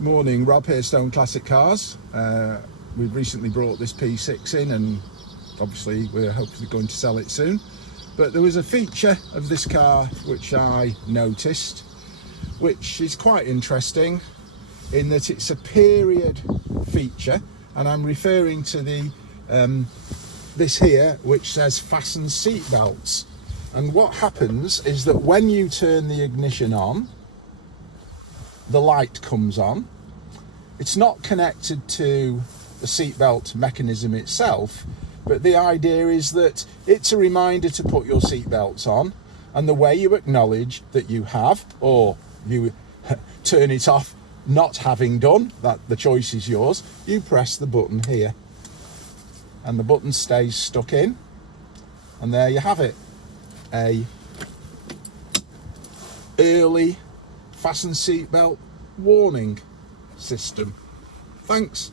Morning, Rob here, Stone Classic Cars. We've recently brought this P6 in and obviously we're hopefully going to sell it soon. But there was a feature of this car which I noticed, which is quite interesting in that it's a period feature, and I'm referring to the this here which says fasten seat belts. And what happens is that when you turn the ignition on, the light comes on. It's not connected to the seatbelt mechanism itself, but the idea is that it's a reminder to put your seatbelts on, and the way you acknowledge that you have, or you turn it off not having done, that the choice is yours, you press the button here and the button stays stuck in, and there you have it, a early fasten seatbelt warning system. Thanks.